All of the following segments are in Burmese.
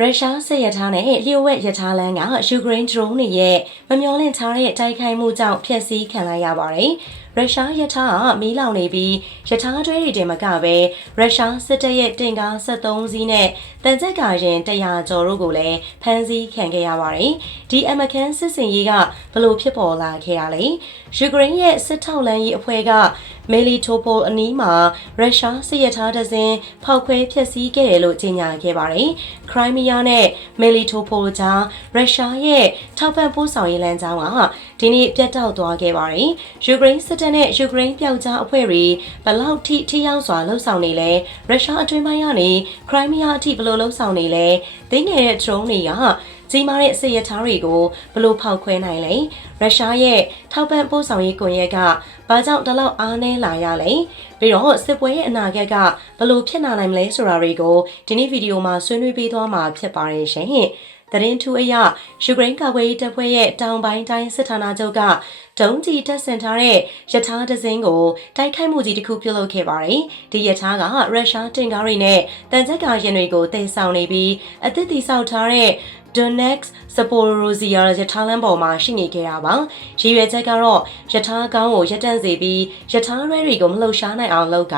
ရုရှားစစ်ရထားနဲ့လျှို့ဝှက်ရထားလမ်းကယူကရိန်းဒရုန်းတွေရဲ့မမျှော်လင့်ထားတဲ့တိုက်ခိုက်မှုကြောင့်ဖျက်ဆီးခံလိုက်ရပါတယ်။ ရုရှားရထားကမီးလောင်နေပြီးရထားတွဲတွေတင်မကပဲရုရှားစစ်တပ်ရဲ့တင်ကား73စီးနဲ့တန်ချက်ကာရင်100ကျော်တို့ကိုလည်းဖမ်းဆီးခံခဲ့ရပါတယ်။ဒီအမကန်စစ်စင်ရေးကဘလို့ဖြစ်ပေါ်လာခဲ့ရလဲ။ယူကရိန်းရဲ့စစ်ထောက်လန်းရေးအဖွဲ့ကမေလီတိုပိုအနီးမှာရုရှားစစ်ရထားတစ်စင်းဖောက်ခွဲဖျက်ဆီးခဲ့တယ်လို့ကြေညာခဲ့ပါတယ်။ခရိုင်းမီးယားနဲ့မေလီတိုပိုကြားရုရှားရဲ့ထောက်ပံ့ပို့ဆောင်ရေးလမ်းကြောင်းကဒီနေ့ပြတ်တောက်သွားခဲ့ပါတယ်။ယူကရိန်းစစ်တပ်နဲ့ယူကရိန်းပျောက်ကြားအဖွဲ့တွေဘလောက်ထိထိရောက်စွာလှုပ်ဆောင်နေလဲရုရှားအတွင်းပိုင်းကနေခရိုင်းမီးယားအထိဘလို့လှုပ်ဆောင်နေလဲသိငယ်တဲ့ drone တွေကကြီးမားတဲ့စစ်ရထားတွေကိုဘလို့ဖောက်ခွဲနိုင်လဲရုရှားရဲ့ထောက်ပံ့ပို့ဆောင်ရေးကွန်ရက်ကဘာကြောင့်ဒီလောက်အားနည်းလာရလဲပြီးတော့စစ်ပွဲရဲ့အနာဂတ်ကဘလို့ဖြစ်လာနိုင်မလဲဆိုတာတွေကိုဒီနေ့ဗီဒီယိုမှာဆွေးနွေးပေးသွားမှာဖြစ်ပါတယ်ရှင် သတင်းထူးအရယူကရိန်းကာကွယ်ရေးတပ်ဖွဲ့ရဲ့တောင်ပိုင်းတိုင်းစစ်ဌာနချုပ်ကဒုံးကျည်တပ်ဆင်ထားတဲ့ရထားတစ်စင်းကိုတိုက်ခိုက်မှုကြီးတစ်ခုပြုလုပ်ခဲ့ပါတယ်။ဒီရထားကရုရှားတင်ကားတွေနဲ့တန်ချက်ကာရင်တွေကိုတည်ဆောင်နေပြီးအသစ်တည်ဆောက်ထားတဲ့ Donetsk Zaporozhye ရထားလမ်းပေါ်မှာရှိနေခဲ့တာပါ။ရည်ရွယ်ချက်ကတော့ရထားကောင်းကိုရပ်တန့်စေပြီးရထားရဲတွေကိုမလှုပ်ရှားနိုင်အောင်လုပ်က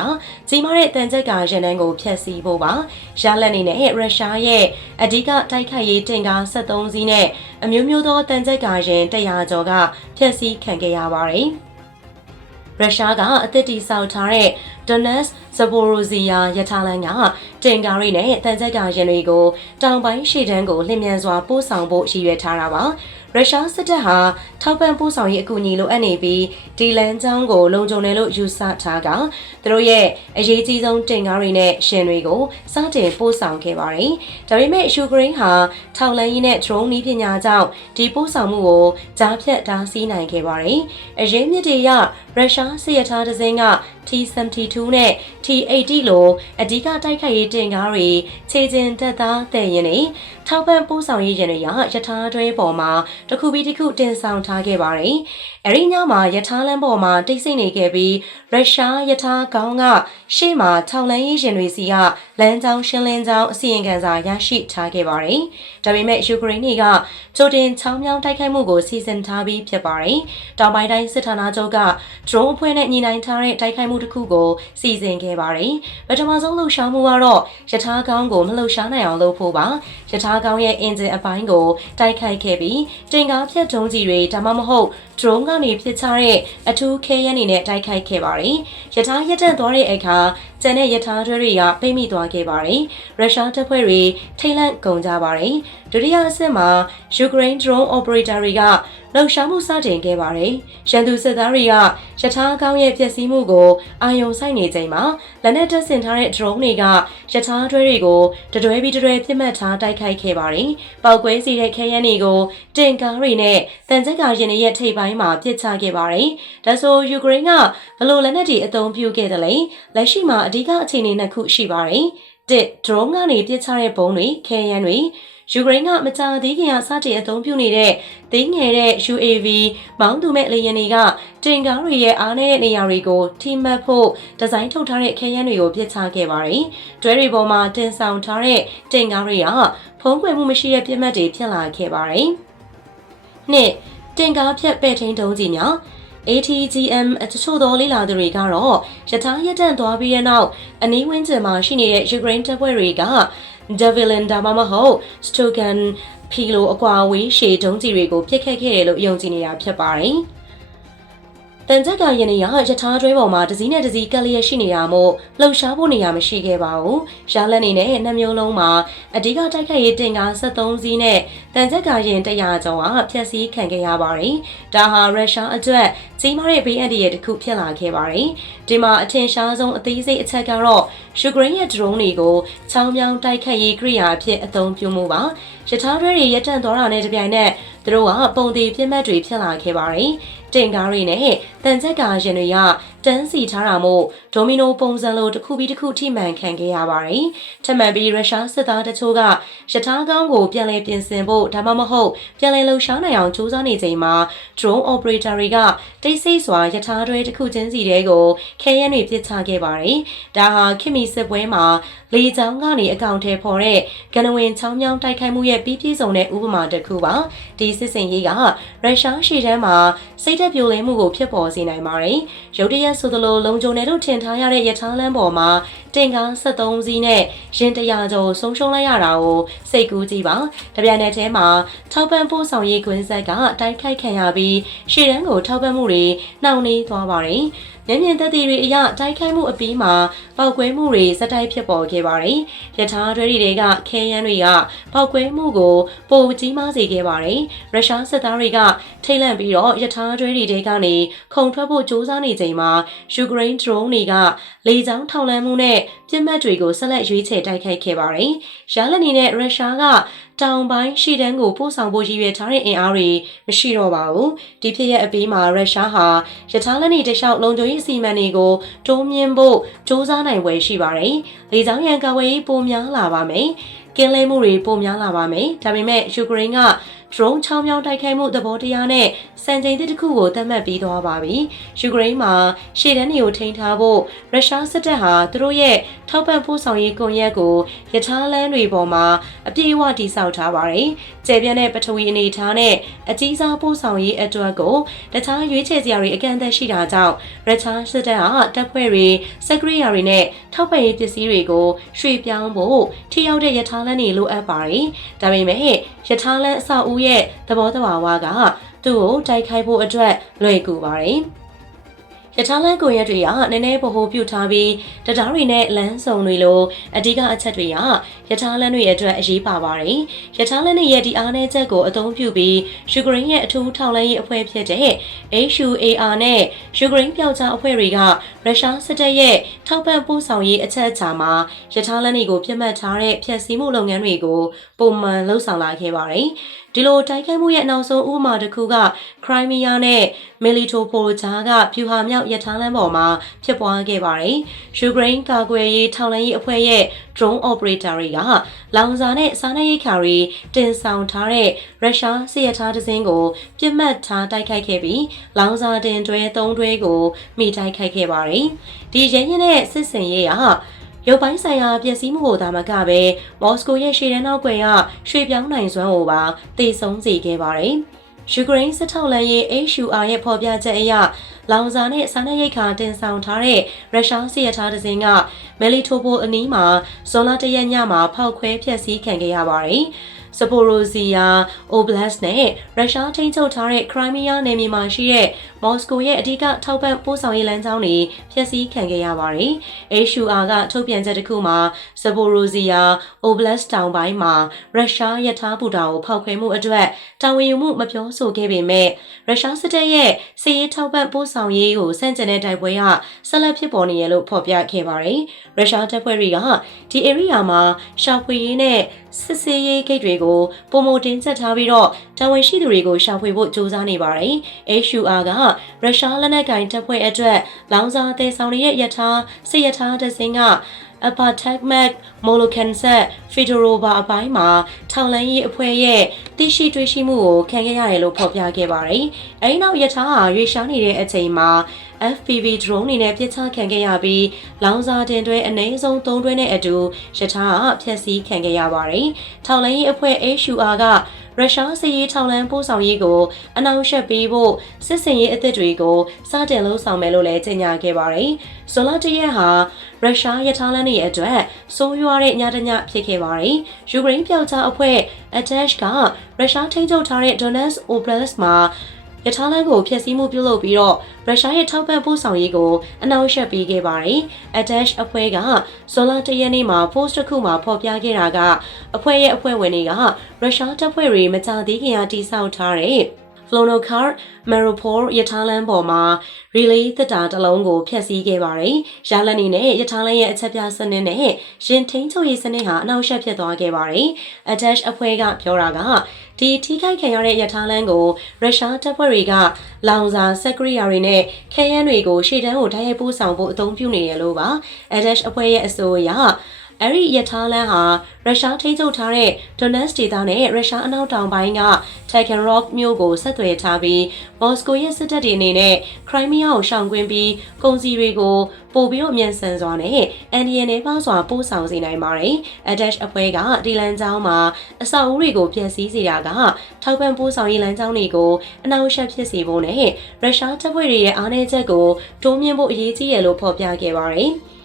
ကြီးမားတဲ့တန်ချက်ကရန်တန်းကိုဖျက်ဆီးဖို့ပါ။ရလက်နေနဲ့ရုရှားရဲ့အဓိကတိုက်ခိုက်ရေးတင်ကား73စီးနဲ့အမျိုးမျိုးသောတန်ချက်ကရင်100ကျော်ကဖျက်ဆီးခံခဲ့ရပါတယ်။ရုရှားကအသစ်တီဆောက်ထားတဲ့ Donetsk Zaporozhye ရထားလမ်းကတင်ကားတွေနဲ့တန်ကြက်ကရင်တွေကိုတောင်ပိုင်းရှေ့တန်းကိုလျင်မြန်စွာပို့ဆောင်ဖို့ရည်ရွယ်ထားတာပါရုရှားစစ်တပ်ဟာထောက်ပံ့ပို့ဆောင်ရေးအကူအညီလိုအပ်နေပြီးဒီလမ်းကြောင်းကိုလုံခြုံတယ်လို့ယူဆထားကသူတို့ရဲ့အရေးကြီးဆုံးတင်ကားတွေနဲ့ရှင်တွေကိုစတင်ပို့ဆောင်ခဲ့ပါတယ်။ဒါပေမဲ့ယူကရိန်းဟာထောက်လန်းရေးနဲ့ drone နည်းပညာကြောင့်ဒီပို့ဆောင်မှုကိုကြားဖြတ်တားဆီးနိုင်ခဲ့ပါတယ်။အရေးမြစ်တွေရရုရှားစစ်ရထားတစ်စင်းက T72 နဲ့ T80 လိုအဓိကတိုက်ခိုက်ရေးတင်ကားတွေခြေကျင်တက်သားတဲ့ရင်နေ ထောက်ပံ့ပို့ဆောင်ရေးရင်တွေရရထားတွဲပေါ်မှာတစ်ခုပြီးတစ်ခုတင်ဆောင်ထားခဲ့ပါတယ်။အဲဒီညမှာရထားလမ်းပေါ်မှာတိတ်ဆိတ်နေခဲ့ပြီးရုရှားရထားကောင်းကရှေ့မှာထောက်လန်းရေးရင်တွေစီကလမ်းကြောင်းရှင်းလင်းကြောင်းအစီရင်ခံစာရရှိထားခဲ့ပါတယ်။ဒါပေမဲ့ယူကရိန်းတွေကကြိုတင်ချောင်းမြောင်းတိုက်ခိုက်မှုကိုစီစဉ်ထားပြီးဖြစ်ပါတယ်။တောင်ပိုင်းတိုင်းစစ်ဌာနချုပ်က drone အဖွဲ့နဲ့ညီနိုင်ထားတဲ့တိုက်ခိုက်မှုတစ်ခုကိုစီစဉ်ခဲ့ပါတယ်။ပထမဆုံးလှုပ်ရှားမှုကတော့ရထားကောင်းကိုမလှုပ်ရှားနိုင်အောင်လုပ်ဖို့ပါ။ရထားကောင်းရဲ့အင်ဂျင်အပိုင်းကိုတိုက်ခိုက်ခဲ့ပြီးတင်ကားဖြတ်ထုံးကြီးတွေဒါမှမဟုတ် drone ကနေဖြစ်ချတဲ့အထူးခဲယမ်းတွေနဲ့တိုက်ခိုက်ခဲ့ပါတယ်။ရထားရက်တန့်သွားတဲ့အခါ ကျန်တဲ့ရထားတွဲတွေကပိတ်မိသွားခဲ့ပါတယ်။ရုရှားတပ်ဖွဲ့တွေထိတ်လန့်ကုန်ကြပါတယ်။ဒုတိယအဆင့်မှာယူကရိန်း drone operator တွေကလှုပ်ရှားမှုစတင်ခဲ့ပါတယ်။ရန်သူစစ်သားတွေကရထားကောင်းရဲ့ပျက်စီးမှုကိုအာရုံစိုက်နေချိန်မှာလက်နက်တပ်ဆင်ထားတဲ့ drone တွေကရထားတွဲတွေကိုတတွဲပြီးတတွဲပြစ်မှတ်ထားတိုက်ခိုက်ခဲ့ပါတယ်။ပောက်ကွဲစီတဲ့ခဲယမ်းတွေကိုတင်ကားတွေနဲ့တန်ကြက်ကရင်ရဲ့ထိပ်ပိုင်းမှာပစ်ချခဲ့ပါတယ်။ဒါဆိုယူကရိန်းကဘလို့လက်နက်တွေအသုံးပြုခဲ့တယ်လဲ။လက်ရှိမှာအဓိကအခြေအနေနှစ်ခုရှိပါတယ်။တစ် drone ကနေပစ်ချတဲ့ဘုံတွေခဲယမ်းတွေယူကရိန်းကမကြာသေးခင်ကစတင်အသုံးပြုနေတဲ့သိငယ်တဲ့ UAV မောင်းသူမဲ့လေယာဉ်တွေကတင်ကားတွေရဲ့အားနည်းတဲ့နေရာတွေကိုထိမှတ်ဖို့ဒီဇိုင်းထုတ်ထားတဲ့ခဲယမ်းတွေကိုပြစ်ချခဲ့ပါတယ်။တွဲတွေပေါ်မှာတင်ဆောင်ထားတဲ့တင်ကားတွေကဖုံးကွယ်မှုမရှိတဲ့ပြစ်မှတ်တွေဖြစ်လာခဲ့ပါတယ်။နှစ်တင်ကားဖြတ်ပဲ့ထိန်တုံးကြီးများ ATGM တချို့သောလေးလာသူတွေကတော့ရထားရက်တန့်သွားပြီးတဲ့နောက်အနီးဝန်းကျင်မှာရှိနေတဲ့ယူကရိန်းတပ်ဖွဲ့တွေက Javelin ဒါမှမဟုတ် Stogan ဖီလိုအကွာဝေးရှေတုံးကြီးတွေကိုပြစ်ခတ်ခဲ့တယ်လို့ယုံကြည်နေတာဖြစ်ပါတယ်။ တန်ကြက်ကရင်နေရရထားတွဲပေါ်မှာတစည်းနဲ့တစည်းကက်လျက်ရှိနေတာမို့လှုပ်ရှားဖို့နေရာမရှိခဲ့ပါဘူး။ရှားလက်နေနဲ့နှမျိုးလုံးမှာအဓိကတိုက်ခိုက်ရေးတင်ကား73စီးနဲ့တန်ကြက်ကရင်100ကျော်ဟာဖျက်ဆီးခံခဲ့ရပါတယ်။ဒါဟာရုရှားအတွက်ကြီးမားတဲ့ဘေးအန္တရာယ်တစ်ခုဖြစ်လာခဲ့ပါတယ်။ဒီမှာအထင်ရှားဆုံးအသေးစိတ်အချက်ကတော့ယူကရိန်းရဲ့ drone တွေကိုချောင်းမြောင်းတိုက်ခတ်ရေးကိရိယာအဖြစ်အသုံးပြုမှုပါ။ရထားတွဲတွေရပ်တန့်သွားတာနဲ့တပြိုင်နက်သူတို့ကပုံသေးပြစ်မှတ်တွေဖြစ်လာခဲ့ပါတယ်။ တင်ကားတွေနဲ့တန်ချက်ကာရင်တွေကတန်းစီထားတာမို့ဒိုမီနိုပုံစံလိုတစ်ခုပြီးတစ်ခုထိမှန်ခံခဲ့ရပါတယ်။ထပ်မံပြီးရုရှားစစ်သားတချို့ကရထားကောင်းကိုပြန်လည်ပြင်ဆင်ဖို့ဒါမှမဟုတ်ပြန်လည်လှုပ်ရှားနိုင်အောင်စူးစမ်းနေချိန်မှာ drone operator တွေကတိတ်စိတ်စွာယထာတွဲတစ်ခုချင်းစီတဲကိုခဲယမ်းတွေပစ်ချခဲ့ပါတယ်။ဒါဟာခင်မီစစ်ပွဲမှာလေကြောင်းကနေအကောင့်ထဲပေါ်တဲ့ကနဝင်ချောင်းမြောင်းတိုက်ခိုက်မှုရဲ့ပြီးပြည့်စုံတဲ့ဥပမာတစ်ခုပါ။ဒီစစ်စင်ရေးကရုရှားရှေ့တန်းမှာစိတ်သက်ပြိုလဲမှုကိုဖြစ်ပေါ်စေနိုင်ပါတယ်။ရုတ်တရက်ဆိုသလိုလုံခြုံတယ်လို့ထင်ထားရတဲ့ယထာလန်းပေါ်မှာတင်ကား73စီးနဲ့ရင်တရာကျော်ဆုံးရှုံးလိုက်ရတာကိုစိတ်ကူးကြည့်ပါ။တပြိုင်နက်တည်းမှာထောက်ပံ့ပို့ဆောင်ရေးကွင်းဆက်ကတိုက်ခိုက်ခံရပြီးရှေ့တန်းကိုထောက်ပံ့မှုတွေနှောင့်နှေးသွားပါတယ်။မျက်မြင်သက်သေတွေအရတိုက်ခိုက်မှုအပြီးမှာပောက်ကွဲမှုတွေစက်တိုက်ဖြစ်ပေါ်ခဲ့ပါတယ်။ရထားတွဲတွေကခဲယမ်းတွေကပောက်ကွဲမှုကိုပိုကြီးမားစေခဲ့ပါတယ်။ရုရှားစစ်သားတွေကထိတ်လန့်ပြီးတော့ရထားတွဲတွေကနေခုန်ထွက်ဖို့ကြိုးစားနေချိန်မှာယူကရိန်း drone တွေကလေကြောင်းထောက်လှမ်းမှုနဲ့ပြစ်မှတ်တွေကိုဆက်လက်ရွေးချယ်တိုက်ခိုက်ခဲ့ပါတယ်။ရလက်နေနဲ့ရုရှားကတောင်ပိုင်းရှီတန်းကိုပို့ဆောင်ဖို့ရည်ရွယ်ထားတဲ့အင်အားတွေမရှိတော့ပါဘူး။ဒီဖြစ်ရဲ့အပြီးမှာရုရှားဟာရထားလက်နေတလျှောက်လုံခြုံရေးအစီအမံတွေကိုတိုးမြှင့်ဖို့စ조사နိုင်ပွဲရှိပါတယ်။လေကြောင်းရန်ကာဝေးပိုများလာပါမယ်။ကင်းလဲမှုတွေပိုများလာပါမယ်။ဒါပေမဲ့ယူကရိန်းက drone ချောင်းမြောင်းတိုက်ခိုက်မှုသဘောတရားနဲ့စံချိန်တစ်ခုကိုသတ်မှတ်ပြီးသွားပါပြီ။ယူကရိန်းမှာရှေ့တန်းတွေကိုထိန်းထားဖို့ရုရှားစစ်တပ်ဟာသူတို့ရဲ့ထောက်ပံ့ပို့ဆောင်ရေးကွန်ရက်ကိုရထားလမ်းတွေပေါ်မှာအပြည့်အဝတည်ဆောက်ထားပါတယ်။ကျယ်ပြန့်တဲ့ပထဝီအနေအထားနဲ့အကြီးစားပို့ဆောင်ရေးအတွက်ကိုတခြားရွေးချယ်စရာတွေအကန့်အသတ်ရှိတာကြောင့်ရုရှားစစ်တပ်ဟာတပ်ဖွဲ့တွေစက်ကိရိယာတွေနဲ့ထောက်ပံ့ရေးပစ္စည်းတွေကိုရွှေ့ပြောင်းဖို့ထိရောက်တဲ့ရထားလမ်းတွေလိုအပ်ပါတယ်။ဒါပေမဲ့ရထားလမ်းအဆောက်အဦရဲ့သဘောတဘာဝကသူ့ကိုတိုက်ခိုက်ဖို့အတွက်လွယ်ကူပါတယ်။ရထားလမ်းကွန်ရက်တွေကနည်းနည်းဗဟိုပြုထားပြီးတံတားတွေနဲ့လမ်းစုံတွေလိုအဓိကအချက်တွေကရထားလမ်းတွေအတွက်အရေးပါပါတယ်။ရထားလမ်းတွေရဲ့ဒီအားနည်းချက်ကိုအသုံးပြုပြီးယူကရိန်းရဲ့အထူးထောက်လှမ်းရေးအဖွဲ့ဖြစ်တဲ့ HUAR နဲ့ယူကရိန်းပျောက်ကြားအဖွဲ့တွေက ရုရှားစစ်တပ်ရဲ့ထောက်ပံ့ပို့ဆောင်ရေးအချက်အချာမှာရထားလမ်းတွေကိုပြတ်မှတ်ထားတဲ့ဖျက်ဆီးမှုလုပ်ငန်းတွေကိုပုံမှန်လှုပ်ဆောင်လာခဲ့ပါတယ်။ဒီလိုတိုက်ခိုက်မှုရဲ့နောက်ဆုံးဥပမာတစ်ခုကခရိုင်းမီးယားနဲ့မီလီတိုပိုဂျာကဖြူဟာမြောက်ရထားလမ်းပေါ်မှာဖြစ်ပွားခဲ့ပါတယ်။ယူကရိန်းကာကွယ်ရေးထောက်လှမ်းရေးအဖွဲ့ရဲ့ drone operator တွေကလောင်စာနဲ့စားနပ်ရိက္ခာတွေတင်ဆောင်ထားတဲ့ရုရှားစစ်ရထားတစ်စင်းကိုပြစ်မှတ်ထားတိုက်ခိုက်ခဲ့ပြီးလောင်စာတင်တွဲ၃တွဲကိုမိတိုက်ခိုက်ခဲ့ပါတယ်။ဒီရင်းရင်တဲ့စစ်စင်ရေးကရုပ်ပိုင်းဆိုင်ရာပျက်စီးမှုကိုသာမကပဲမော်စကိုရဲ့ရှေ့တန်းနောက်ကွယ်ကရွှေပြောင်းနိုင်စွမ်းကိုပါတေဆုံးစေခဲ့ပါတယ်။ ယူကရိန်းစစ်ထောက်လှမ်းရေး HUR ရဲ့ဖော်ပြချက်အရလောင်စာနဲ့စားနပ်ရိက္ခာတင်ဆောင်ထားတဲ့ရုရှားစစ်ရထားတစ်စင်းကမယ်လီတိုပိုအနီးမှာဇွန်လတရက်ညမှာဖောက်ခွဲဖျက်ဆီးခံခဲ့ရပါတယ်။ စပိုရိုဇီယာအိုဘလတ်နဲ့ရုရှားထိန်းချုပ်ထားတဲ့ခရိုင်းမီးယားနယ်မြေမှာရှိတဲ့မော်စကိုရဲ့အဓိကထောက်ပံ့ပို့ဆောင်ရေးလမ်းကြောင်းတွေဖျက်ဆီးခံခဲ့ရပါတယ်။ HUR ကထုတ်ပြန်ချက်တစ်ခုမှာစပိုရိုဇီယာအိုဘလတ်တောင်ပိုင်းမှာရုရှားရထားပူတာကိုဖောက်ခွဲမှုအတွက်တာဝန်ယူမှုမပြောဆိုခဲ့ပေမဲ့ရုရှားစစ်တပ်ရဲ့စစ်ရေးထောက်ပံ့ပို့ဆောင်ရေးကိုစန့်ကျင်တဲ့တိုက်ပွဲကဆက်လက်ဖြစ်ပေါ်နေရလို့ဖော်ပြခဲ့ပါတယ်။ရုရှားတပ်ဖွဲ့တွေကဒီ area မှာရှာဖွေရေးနဲ့စစ်ဆေးရေးဂိတ်တွေကိုပုံမတင်ဆက်ထားပြီးတော့တာဝန်ရှိသူတွေကိုရှာဖွေဖို့ကြိုးစားနေပါတယ်။ HUR ကရုရှားလက်နက်ကင်တပ်ဖွဲ့အတွက်လောင်စာသယ်ဆောင်နေတဲ့ယထာစစ်ယထာတစင်းကအပါတက်မက်မိုလိုကန်ဆက်ဖီဒရိုဘာအပိုင်းမှာထောင်လန်းရေးအဖွဲ့ရဲ့သိရှိတွေ့ရှိမှုကိုခံခဲ့ရတယ်လို့ဖော်ပြခဲ့ပါတယ်။အဲဒီနောက်ယထာဟာရွေရှားနေတဲ့အချိန်မှာ FPV drone နေနဲ့ပြစ်ချခံခဲ့ရပြီးလောင်စာတင်တွဲအနည်းဆုံး3တွဲနဲ့အတူယထာကဖျက်ဆီးခံခဲ့ရပါတယ်။ထောင်လန်းရေးအဖွဲ့ HUR ကရုရှားစစ်ရေးထောက်လှမ်းပို့ဆောင်ရေးကိုအနောက်ရှက်ပေးဖို့စစ်စင်ရေးအသစ်တွေကိုစတင်လှုံ့ဆော်မယ်လို့လည်းကြေညာခဲ့ပါတယ်။ဇွန်လတရက်ဟာရုရှားရထားလမ်းတွေအတွက်စိုးရွားတဲ့ညတညဖြစ်ခဲ့ပါတယ်။ယူကရိန်းပျောက်ကြားအဖွဲ့ Atash ကရုရှားထိန်းချုပ်ထားတဲ့ Donetsk Oblast မှာ ရထားလမ်းကိုဖျက်ဆီးမှုပြုလုပ်ပြီးတော့ရုရှားရဲ့ထောက်ပံ့ပို့ဆောင်ရေးကိုအနောက်ရှက်ပေးခဲ့ပါတယ်။ Atash အဖွဲ့ကဇွန်လ၁ရက်နေ့မှာ post တစ်ခုမှာဖော်ပြခဲ့တာကအဖွဲ့ရဲ့အဖွဲ့ဝင်တွေကရုရှားတပ်ဖွဲ့တွေမကြသေးခင်ကတိစောက်ထားတဲ့ Flonokar Mariupol ရထားလမ်းပေါ်မှာ relay သက်တာတစ်လုံးကိုဖျက်ဆီးခဲ့ပါတယ်။ရလန်နေနဲ့ရထားလမ်းရဲ့အချက်ပြစနစ်နဲ့ရင်ထိန်ချုပ်ရေးစနစ်ဟာအနောက်ရှက်ဖြစ်သွားခဲ့ပါတယ်။ Attach အဖွဲ့ကပြောတာကဒီထိခိုက်ခံရတဲ့ရထားလမ်းကိုရုရှားတပ်ဖွဲ့တွေကလောင်စာစက်ကရိယာတွေနဲ့ခဲယမ်းတွေကိုရှေ့တန်းကိုတိုက်ရိုက်ပို့ဆောင်ဖို့အသုံးပြုနေရလို့ပါ။ Attach အဖွဲ့ရဲ့အဆိုအရ အဲ့ဒီရထားလမ်းဟာရုရှားထိန်းချုပ်ထားတဲ့ Donetsk ဒေသနဲ့ရုရှားအနောက်တောင်ပိုင်းက Taganrog မြို့ကိုဆက်သွယ်ထားပြီးမော်စကိုရဲ့စစ်တပ်တွေအနေနဲ့ခရိုင်းမီးယားကိုရှောင်ကွင်းပြီးကုန်စည်တွေကိုပို့ပြီးတော့မြန်ဆန်စွာနဲ့အန်ဒီယန်နဲ့ပေါစွာပို့ဆောင်စေနိုင်ပါတယ်။ Adash အဖွဲ့ကဒီလမ်းကြောင်းမှာအဆောက်အဦတွေကိုဖျက်ဆီးစေတာကထောက်ပံ့ပို့ဆောင်ရေးလမ်းကြောင်းတွေကိုအနောက်ရှက်ဖြစ်စေဖို့နဲ့ရုရှားတပ်ဖွဲ့တွေရဲ့အားနည်းချက်ကိုတိုးမြှင့်ဖို့အရေးကြီးရလို့ဖော်ပြခဲ့ပါတယ်။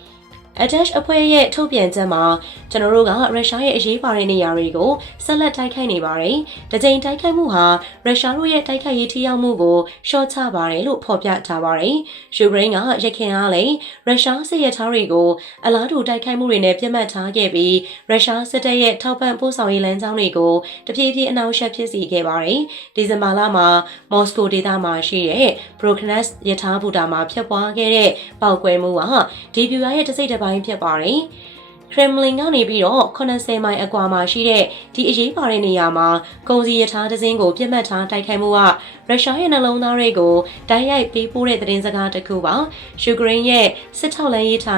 Attach အဖွဲ့ရဲ့ထုတ်ပြန်ချက်မှာကျွန်တော်တို့ကရုရှားရဲ့အရေးပါတဲ့နေရာတွေကိုဆက်လက်တိုက်ခိုက်နေပါတယ်။တကြိမ်တိုက်ခိုက်မှုဟာရုရှားတို့ရဲ့တိုက်ခိုက်ရေးထိရောက်မှုကိုရှော့ချပါတယ်လို့ဖော်ပြထားပါတယ်။ယူကရိန်းကရခိုင်အားလည်းရုရှားစစ်ရထားတွေကိုအလားတူတိုက်ခိုက်မှုတွေနဲ့ပြစ်မှတ်ထားခဲ့ပြီးရုရှားစစ်တပ်ရဲ့ထောက်ပံ့ပို့ဆောင်ရေးလမ်းကြောင်းတွေကိုတဖြည်းဖြည်းအနောက်ရှက်ဖြစ်စေခဲ့ပါတယ်။ဒီဇင်ဘာလမှာမော်စကိုဒေသမှာရှိတဲ့ Broknes ရထားဘူတာမှာဖြစ်ပွားခဲ့တဲ့ပေါက်ကွဲမှုဟာဒီဗျူဟာရဲ့တစိမ့်တစ်ပိုင်းဖြစ်ပါတယ်။ ခရမ်လင်ကနေပြီးတော့80မိုင်အကွာမှာရှိတဲ့ဒီအရေးပါတဲ့နေရာမှာကုန်စည်ရထားတစ်စင်းကိုပြစ်မှတ်ထားတိုက်ခိုက်မှုကရုရှားရဲ့နှလုံးသားတွေကိုတိုက်ရိုက်ပေးပို့တဲ့သတင်းစကားတစ်ခုပါ။ယူကရိန်းရဲ့စစ်ထောက်လှမ်းရေးဌာန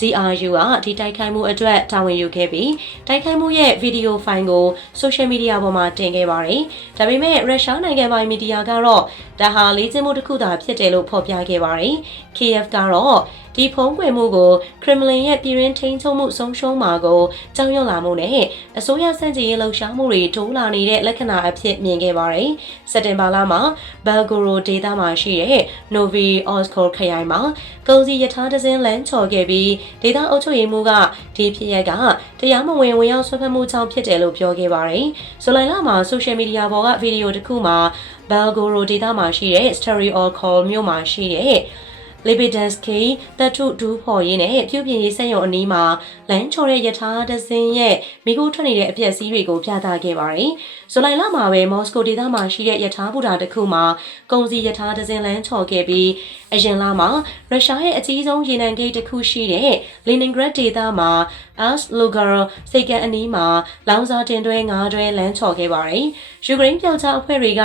GRU ကဒီတိုက်ခိုက်မှုအတွက်တာဝန်ယူခဲ့ပြီးတိုက်ခိုက်မှုရဲ့ဗီဒီယိုဖိုင်ကိုဆိုရှယ်မီဒီယာပေါ်မှာတင်ခဲ့ပါတယ်။ဒါပေမဲ့ရုရှားနိုင်ငံပိုင်မီဒီယာကတော့ဒါဟာလေးကျင်းမှုတစ်ခုသာဖြစ်တယ်လို့ဖော်ပြခဲ့ပါတယ်။ KF ကတော့ဒီဖုံးကွယ်မှုကိုခရမလင်ရဲ့ပြည်ရင်းထိန်းချုပ်မှုဆုံးရှုံးမှာကိုကြောက်ရွံ့လာမှုနဲ့အစိုးရစန့်ကျင်ရေးလှုပ်ရှားမှုတွေတိုးလာနေတဲ့လက္ခဏာအဖြစ်မြင်ခဲ့ပါတယ်။စက်တင်ဘာလမှာဘယ်ဂိုရိုဒေသမှာရှိတဲ့ Novi Oskol ခရိုင်မှာကုန်စည်ရထားတစ်စင်းလမ်းချော်ခဲ့ပြီးဒေသအုပ်ချုပ်ရေးမှူးကဒီဖြစ်ရက်ကတရားမဝင်ဝင်ရောက်ဆွဲဖက်မှုကြောင့်ဖြစ်တယ်လို့ပြောခဲ့ပါတယ်။ဇူလိုင်လမှာဆိုရှယ်မီဒီယာပေါ်ကဗီဒီယိုတစ်ခုမှာဘယ်ဂိုရိုဒေသမှာရှိတဲ့ Stereo Call မြို့မှာရှိတဲ့ Lebedansky တပ်ထုဒူးဖော်ရေးနဲ့ပြုပြင်ရေးစက်ရုံအနီးမှာလမ်းချော်တဲ့ယထာဒဇင်းရဲ့မိခိုးထွက်နေတဲ့အပျက်စီးတွေကိုပြသခဲ့ပါတယ်။ ဇူလိုင်လမှာပဲမော်စကိုဒေသမှာရှိတဲ့ယထာဘူတာတစ်ခုမှာကုန်စည်ယထာဒဇင်းလမ်းချော်ခဲ့ပြီးအရင်လမှာရုရှားရဲ့အကြီးဆုံးရေနံဂိတ်တစ်ခုရှိတဲ့ Leningrad ဒေသမှာ As Lugar စိတ်ကမ်းအနီးမှာလောင်စာတင်တွဲငါးတွဲလမ်းချော်ခဲ့ပါတယ်။ယူကရိန်းပြောက်ကြားအဖွဲ့တွေက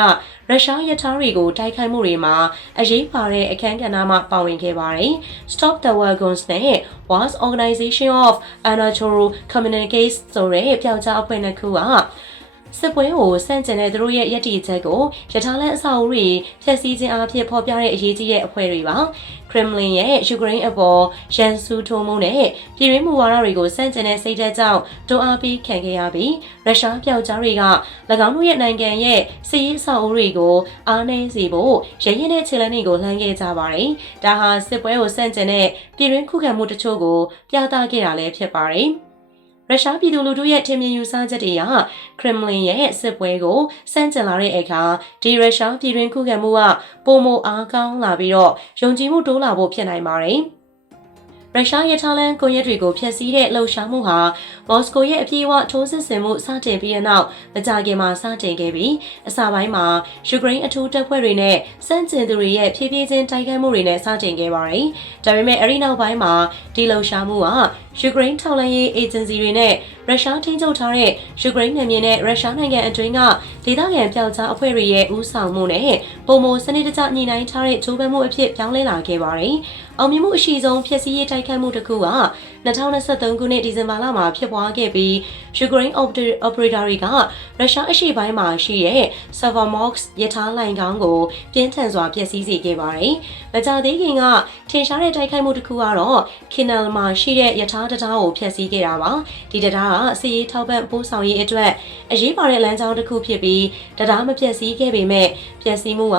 ရုရှားရထားတွေကိုတိုက်ခိုက်မှုတွေမှာအရေးပါတဲ့အခမ်းကဏ္ဍမှာပါဝင်ခဲ့ပါတယ်။ Stop the Wagons နဲ့ Was Organization of Anatol Communicates ဆိုတဲ့ပြောက်ကြားအဖွဲ့နှစ်ခုက စစ်ပွဲကိုစန့်ကျင်တဲ့သူတို့ရဲ့ယက်တီချက်ကိုရထားလမ်းအဆောက်အဦတွေဖျက်ဆီးခြင်းအဖြစ်ဖော်ပြတဲ့အရေးကြီးတဲ့အဖွဲ့တွေပါခရမ်လင်ရဲ့ယူကရိန်းအပေါ်ရန်စူးထိုးမှုနဲ့ပြည်ရင်းမူဝါဒတွေကိုစန့်ကျင်တဲ့စိတ်ဓာတ်ကြောင့်တွန်းအားပေးခံခဲ့ရပြီးရုရှားပြောက်ကြားတွေက၎င်းတို့ရဲ့နိုင်ငံရဲ့စစ်ရေးအဆောက်အဦတွေကိုအားနည်းစေဖို့ရရင်တဲ့ခြေလှမ်းတွေကိုလှမ်းခဲ့ကြပါတယ်ဒါဟာစစ်ပွဲကိုစန့်ကျင်တဲ့ပြည်ရင်းခုခံမှုတချို့ကိုပြသခဲ့တာလည်းဖြစ်ပါတယ် ရုရှားပြည်သူလူထုရဲ့ထင်မြင်ယူဆချက်တွေကခရမ်လင်ရဲ့စစ်ပွဲကိုစန့်ကျင်လာတဲ့အခါဒီရုရှားပြည်တွင်းခုခံမှုကပုံမအားကောင်းလာပြီးတော့ယုံကြည်မှုတိုးလာဖို့ဖြစ်နိုင်ပါတယ်။ရုရှားရထားလမ်းကွန်ရက်တွေကိုဖျက်ဆီးတဲ့လှုပ်ရှားမှုဟာမော်စကိုရဲ့အပြေးအဝထိုးစစ်ဆင်မှုစတင်ပြီးတဲ့နောက်မကြာခင်မှာစတင်ခဲ့ပြီးအစပိုင်းမှာယူကရိန်းအထူးတပ်ဖွဲ့တွေနဲ့စန့်ကျင်သူတွေရဲ့ဖြည်းဖြည်းချင်းတိုက်ခိုက်မှုတွေနဲ့စတင်ခဲ့ပါတယ်။ဒါပေမဲ့အဲဒီနောက်ပိုင်းမှာဒီလှုပ်ရှားမှုက ယူကရိန်းထောက်လှမ်းရေးအေဂျင်စီတွေနဲ့ရုရှားထိန်းချုပ်ထားတဲ့ယူကရိန်းနယ်မြေနဲ့ရုရှားနိုင်ငံအတွင်းကဒေသခံပျောက်ကြားအဖွဲ့တွေရဲ့ဦးဆောင်မှုနဲ့ပုံမစနစ်တကျညှိနှိုင်းထားတဲ့ဂျိုးပန်းမှုအဖြစ်ပြောင်းလဲလာခဲ့ပါတယ်။အောင်မြင်မှုအရှိဆုံးဖြစ်စည်းရေးတိုက်ခိုက်မှုတစ်ခုက2023ခုနှစ်ဒီဇင်ဘာလမှာဖြစ်ပွားခဲ့ပြီးယူကရိန်း operator တွေကရုရှားအရှေ့ပိုင်းမှာရှိတဲ့ Severmox ရထားလိုင်းကောင်းကိုပြင်းထန်စွာဖျက်ဆီးစေခဲ့ပါတယ်။မကြာသေးခင်ကထင်ရှားတဲ့တိုက်ခိုက်မှုတစ်ခုကတော့ Kinel မှာရှိတဲ့ရထားတရားကိုဖျက်ဆီးခဲ့တာပါ။ဒီတရားကစီရေးထောက်ပံ့ပို့ဆောင်ရေးအတွက်အရေးပါတဲ့လမ်းကြောင်းတစ်ခုဖြစ်ပြီးတရားမဖျက်ဆီးခဲ့ပေမဲ့ဖျက်ဆီးမှုက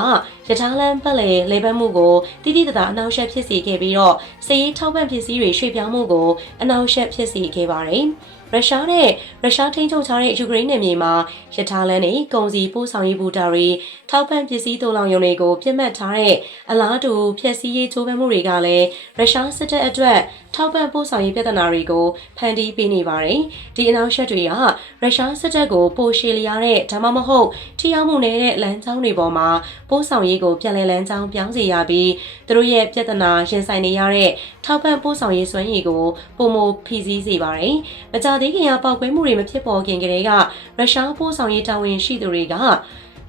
ရထားလမ်းပတ်လည်လေပတ်မှုကိုတိတိတသာအနှောက်အယှက်ဖြစ်စေခဲ့ပြီးတော့စီရေးထောက်ပံ့ပစ္စည်းတွေရွှေ့ပြောင်းမှုကိုအနှောက်အယှက်ဖြစ်စေခဲ့ပါတယ်။ရုရှားနဲ့ရုရှားထိန်းချုပ်ထားတဲ့ယူကရိန်းနယ်မြေမှာရထားလမ်းနဲ့ကုန်စည်ပို့ဆောင်ရေးဘူတာတွေထောက်ပံ့ပစ္စည်းတိုးလောင်ရုံတွေကိုပြစ်မှတ်ထားတဲ့အလားတူဖျက်ဆီးရေးချိုးဖမ်းမှုတွေကလည်းရုရှားစစ်တပ်အတွက်ထောက်ပံ့ပို့ဆောင်ရေးပြဿနာတွေကိုဖန်တီးပေးနေပါတယ်။ဒီအနောက်ရှက်တွေကရုရှားစစ်တပ်ကိုပိုရှည်လျားတဲ့ဒါမှမဟုတ်ထိရောက်မှုနည်းတဲ့လမ်းကြောင်းတွေပေါ်မှာပို့ဆောင်ရေးကိုပြန်လည်လမ်းကြောင်းပြောင်းစေရပြီးသူတို့ရဲ့ပြဿနာရင်ဆိုင်နေရတဲ့ထောက်ပံ့ပို့ဆောင်ရေးစွမ်းရည်ကိုပုံမဖိစီးစေပါတယ်။မကြသေးခင်ကပောက်ကွဲမှုတွေမဖြစ်ပေါ်ခင်ကတည်းကရုရှားပို့ဆောင်ရေးတာဝန်ရှိသူတွေက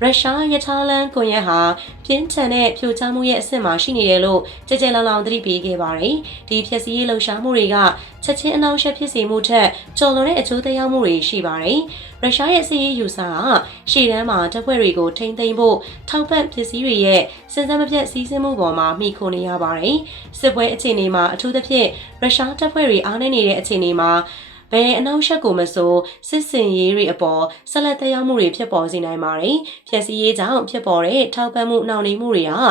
ရုရှားရထားလမ်းကွန်ရက်ဟာပြင်းထန်တဲ့ဖြိုချမှုရဲ့အဆင့်မှာရှိနေတယ်လို့ကြကြလောင်လောင်သတိပေးခဲ့ပါတယ်။ဒီဖြစ်စည်းရေးလှုပ်ရှားမှုတွေကချက်ချင်းအနောက်ရှက်ဖြစ်စေမှုထက်ကျော်လွန်တဲ့အကျိုးသက်ရောက်မှုတွေရှိပါတယ်။ရုရှားရဲ့စီးရေးယူဆကရှေ့တန်းမှာတပ်ဖွဲ့တွေကိုထိန်းသိမ်းဖို့ထောက်ပံ့ပစ္စည်းတွေရဲ့စဉ်ဆက်မပြတ်စီးဆင်းမှုပေါ်မှာမိခိုနေရပါတယ်။စစ်ပွဲအခြေအနေမှာအထူးသဖြင့်ရုရှားတပ်ဖွဲ့တွေအားနည်းနေတဲ့အခြေအနေမှာ ဘယ်အနောက်ရှက်ကိုမဆိုစစ်စင်ရေးတွေအပေါ်ဆက်လက်သက်ရောက်မှုတွေဖြစ်ပေါ်စေနိုင်ပါတယ်။ဖြည့်စည်းရေးကြောင့်ဖြစ်ပေါ်တဲ့ထောက်ပံ့မှုနှောင့်နှေးမှုတွေဟာ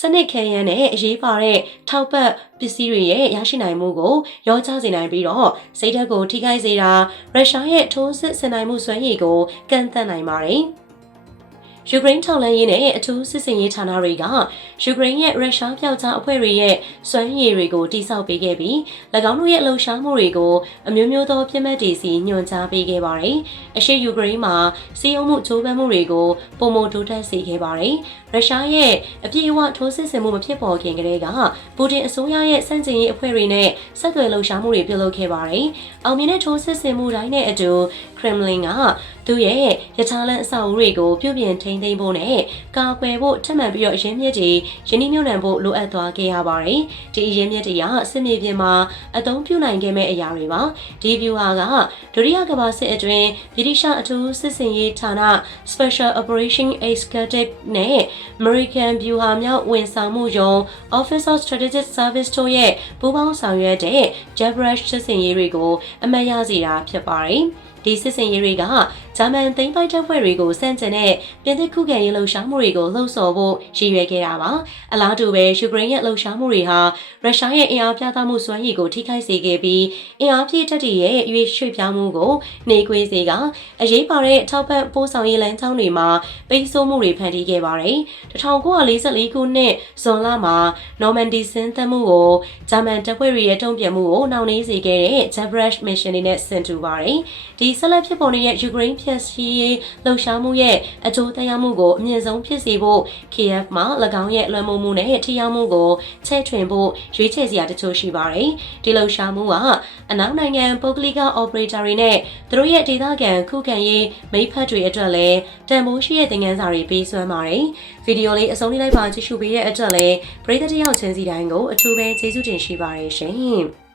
စနစ်ခဲယမ်းနဲ့အရေးပါတဲ့ထောက်ပံ့ပစ္စည်းတွေရဲ့ရရှိနိုင်မှုကိုရောချစေနိုင်ပြီးတော့စိတ်ဓာတ်ကိုထိခိုက်စေတာရုရှားရဲ့ထိုးစစ်ဆင်နိုင်မှုစွမ်းရည်ကိုကန့်သတ်နိုင်ပါတယ်။ ယူကရိန်းထောက်လှမ်းရေးနဲ့အထူးစစ်စင်ရေးဌာနတွေကယူကရိန်းရဲ့ရုရှားပြောက်ကြားအဖွဲ့တွေရဲ့စွမ်းရည်တွေကိုတိစောက်ပေးခဲ့ပြီး၎င်းတို့ရဲ့လှုပ်ရှားမှုတွေကိုအမျိုးမျိုးသောပြစ်မှတ်တွေစီညွှန်ကြားပေးခဲ့ပါတယ်။အရှိယူကရိန်းမှာစီးရုံမှုချိုးပမ်းမှုတွေကိုပုံမတိုးတက်စေခဲ့ပါတယ်။ရုရှားရဲ့အပြည့်အဝထိုးစစ်ဆင်မှုမဖြစ်ပေါ်ခင်ကတည်းကပူတင်အစိုးရရဲ့စန့်ကျင်ရေးအဖွဲ့တွေနဲ့ဆက်သွယ်လှုပ်ရှားမှုတွေပြုလုပ်ခဲ့ပါတယ်။အောင်မြင်တဲ့ထိုးစစ်ဆင်မှုတိုင်းနဲ့အတူခရမ်လင်ကသူ့ရဲ့ရထားလမ်းအဆောက်အဦတွေကိုပြုပြင်ထိန်းသိမ်းဖို့နဲ့ကာကွယ်ဖို့ထပ်မံပြီးတော့ရင်းမြစ်တွေရင်းနှီးမြှုပ်နှံဖို့လိုအပ်သွားခဲ့ရပါတယ်။ဒီရင်းမြစ်တွေကစစ်မြေပြင်မှာအသုံးပြုနိုင်ခဲ့မဲ့အရာတွေပါ။ဒီဗျူဟာကဒုတိယကမ္ဘာစစ်အတွင်းဗြိတိရှအထူးစစ်စင်ရေးဌာန Special Operation Executive နဲ့ American ဗျူဟာမြောက်ဝန်ဆောင်မှုယုံ Office of Strategic Service တို့ရဲ့ပူးပေါင်းဆောင်ရွက်တဲ့ Jabrush စစ်စင်ရေးတွေကိုအမှတ်ရစေတာဖြစ်ပါတယ်။ ဒီစစ်စင်ရေးတွေက ဂျာမန်သိမ်းပိုက်တပ်ဖွဲ့တွေကိုစန့်ကျင်တဲ့ပြင်သစ်ခုခံရေးလှုပ်ရှားမှုတွေကိုလှုံ့ဆော်ဖို့ရည်ရွယ်ခဲ့တာပါအလားတူပဲယူကရိန်းရဲ့လှုပ်ရှားမှုတွေဟာရုရှားရဲ့အင်အားပြသမှုစွမ်းရည်ကိုထိခိုက်စေခဲ့ပြီးအင်အားပြည့်တက်တည်ရဲ့ရွေးရွှေ့ပြောင်းမှုကိုနှေးကွေးစေကအရေးပါတဲ့ထောက်ပံ့ပို့ဆောင်ရေးလမ်းကြောင်းတွေမှာပိတ်ဆို့မှုတွေဖန်တီးခဲ့ပါတယ်1944ခုနှစ်ဇွန်လမှာနော်မန်ဒီစင်းသက်မှုကိုဂျာမန်တပ်ဖွဲ့တွေရဲ့တုံ့ပြန်မှုကိုနှောင့်နှေးစေခဲ့တဲ့ Jabrush Mission တွေနဲ့ဆင်တူပါတယ်ဒီဆက်လက်ဖြစ်ပေါ်နေတဲ့ယူကရိန်းဖြစ်စီရေးလှုပ်ရှားမှုရဲ့အကျိုးသက်ရောက်မှုကိုအမြင့်ဆုံးဖြစ်စေဖို့ KF မှာ၎င်းရဲ့လွှမ်းမိုးမှုနဲ့ထိရောက်မှုကိုချဲ့ထွင်ဖို့ရွေးချယ်စရာတချို့ရှိပါတယ်။ဒီလှုပ်ရှားမှုကအနောက်နိုင်ငံပုဂ္ဂလိက operator တွေနဲ့သူတို့ရဲ့ဒေသခံခုခံရေးမိဖက်တွေအတွက်လည်းတန်ဖိုးရှိတဲ့သင်ခန်းစာတွေပေးစွမ်းပါတယ်။ဗီဒီယိုလေးအဆုံးထိလိုက်ပါကြည့်ရှုပေးတဲ့အတွက်လည်းပရိသတ်တယောက်ချင်းစီတိုင်းကိုအထူးပဲကျေးဇူးတင်ရှိပါတယ်ရှင်။